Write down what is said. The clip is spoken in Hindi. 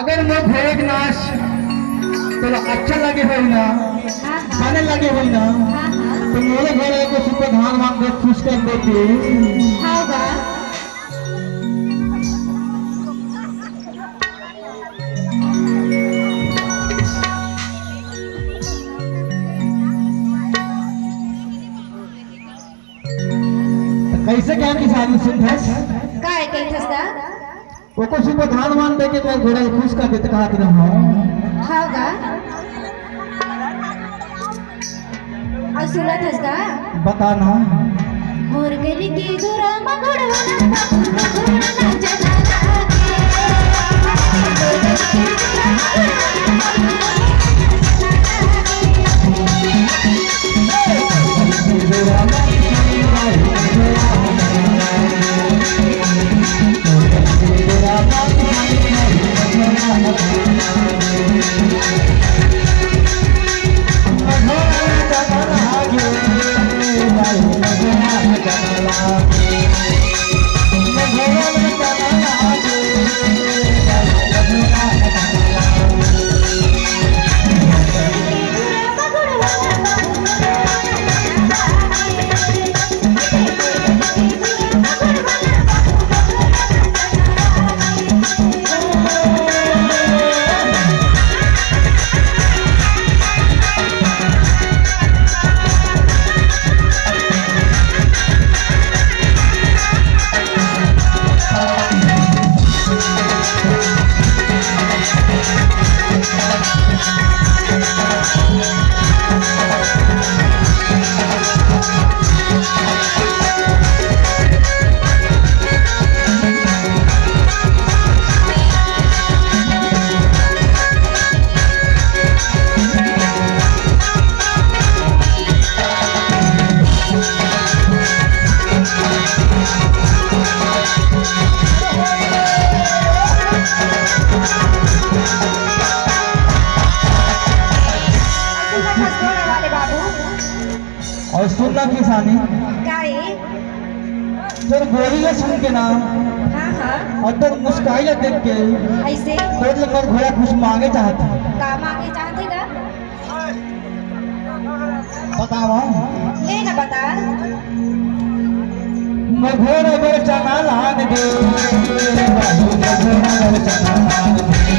अगर मैं घोड़े के नाच तो अच्छा लगे हो ना खाने लगे हो ना तो मेरे घोड़े को सुपर धान मांग दे खुश कर देती होगा कैसे क्या किसानी सुनथस काय कहथस दा वो को सुपर धान मान दे के मैं घोड़े को खुश कर देते कहत रहा होगा और सुनत हस दा बताना मोर गली की दुरा मगड़वा ना जना और सुनना किसानी काय तो गोरी सुन के ना हां हां और तो मुस्काइला देख के ऐसे तो लगभग घोड़ा कुछ मांगे चाहता का मांगे चाहते का बताओ ले ना बता मैं घोड़ा चना लान दे बाबू घोड़ा चना लान दे